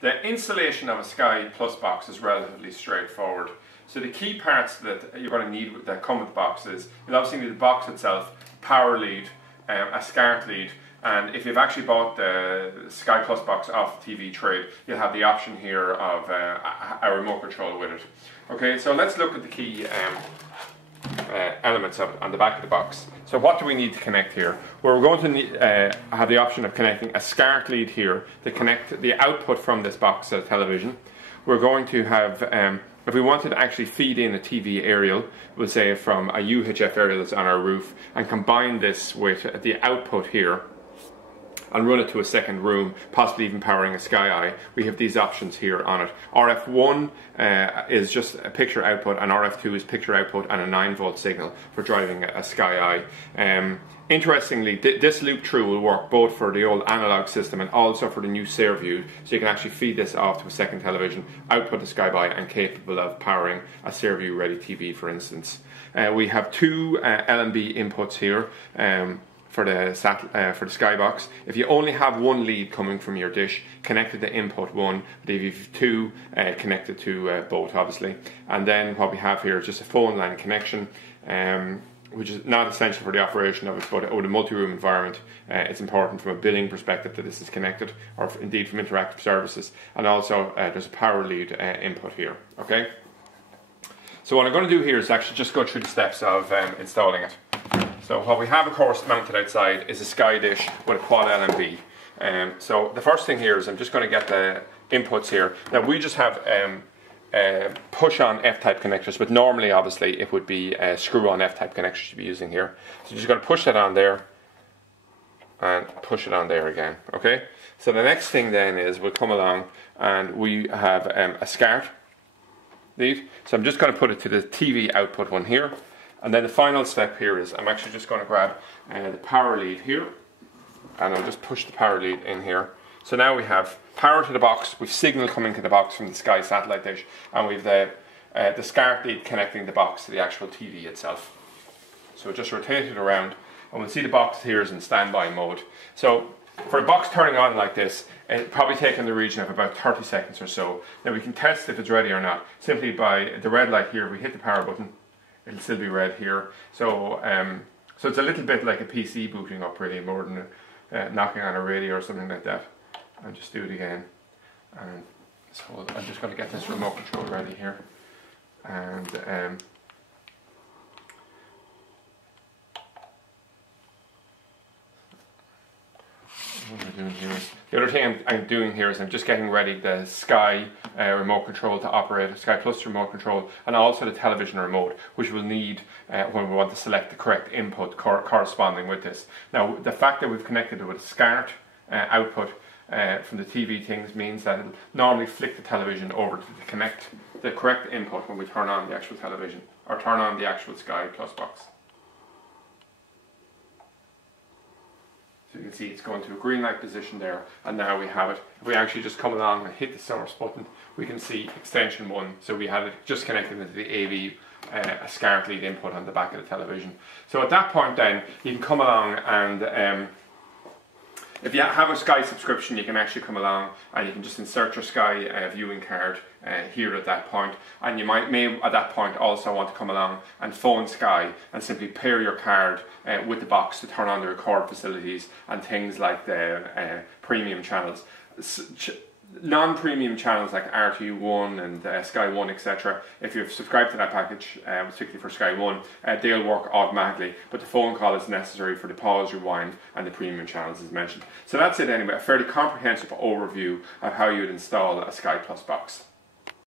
The installation of a Sky Plus box is relatively straightforward. So the key parts that you're going to need that come with the box is, you'll obviously need the box itself, power lead, a SCART lead, and if you've actually bought the Sky Plus box off TV Trade, you'll have the option here of a remote control with it. Okay, so let's look at the key elements of it on the back of the box. So what do we need to connect here? Well, we're going to need, have the option of connecting a SCART lead here to connect the output from this box to the television. We're going to have, if we wanted to actually feed in a TV aerial, we'll say from a UHF aerial that's on our roof, and combine this with the output here and run it to a second room, possibly even powering a Sky Eye. We have these options here on it. RF1 is just a picture output, and RF2 is picture output and a 9-volt signal for driving a Sky Eye. Interestingly, this loop through will work both for the old analog system and also for the new SareView, so you can actually feed this off to a second television, output the Sky Eye, and capable of powering a SareView ready TV, for instance. We have two LNB inputs here for the Skybox. If you only have one lead coming from your dish, connected to input one, but if you have two, connected to both, obviously. And then what we have here is just a phone line connection, which is not essential for the operation of it, but with a multi-room environment, it's important from a billing perspective that this is connected, or indeed from interactive services. And also there's a power lead input here. Okay. So what I'm going to do here is actually just go through the steps of installing it. So what we have, of course, mounted outside is a Sky dish with a quad LNB. So the first thing here is I'm just going to get the inputs here. Now we just have push-on F-type connectors, but normally, obviously, it would be screw-on F-type connectors you'd be using here. So you're just going to push that on there and push it on there again. Okay. So the next thing then is we'll come along and we have a SCART lead. So I'm just going to put it to the TV output one here. And then the final step here is I'm actually just going to grab the power lead here, and I'll just push the power lead in here. So now we have power to the box, we've signal coming to the box from the Sky satellite dish, and we've the SCART lead connecting the box to the actual TV itself. So just rotate it around, and we'll see the box here is in standby mode. So for a box turning on like this, it'll probably take in the region of about 30 seconds or so. Now we can test if it's ready or not, simply by the red light here. If we hit the power button, it'll still be red here. So so it's a little bit like a PC booting up, really, more than knocking on a radio or something like that. I'll just do it again. And so I'm just going to get this remote control ready here. And what am I doing here? The other thing I'm doing here is I'm just getting ready the Sky remote control to operate, Sky Plus remote control, and also the television remote, which we'll need when we want to select the correct input corresponding with this. Now, the fact that we've connected it with a SCART output from the TV things means that it'll normally flick the television over to connect the correct input when we turn on the actual television, or turn on the actual Sky Plus box. So you can see it's going to a green light position there, and now we have it. If we actually just come along and hit the source button, we can see extension 1. So we have it just connected into the AV, a SCART lead input on the back of the television. So at that point then, you can come along and if you have a Sky subscription, you can actually come along and you can just insert your Sky viewing card here at that point, and you may at that point also want to come along and phone Sky and simply pair your card with the box to turn on the record facilities and things like the premium channels. Non-premium channels like RTU1 and Sky 1, etc. If you've subscribed to that package, particularly for Sky 1, they'll work automatically, but the phone call is necessary for the pause, rewind, and the premium channels as mentioned. So that's it anyway, a fairly comprehensive overview of how you'd install a Sky Plus box.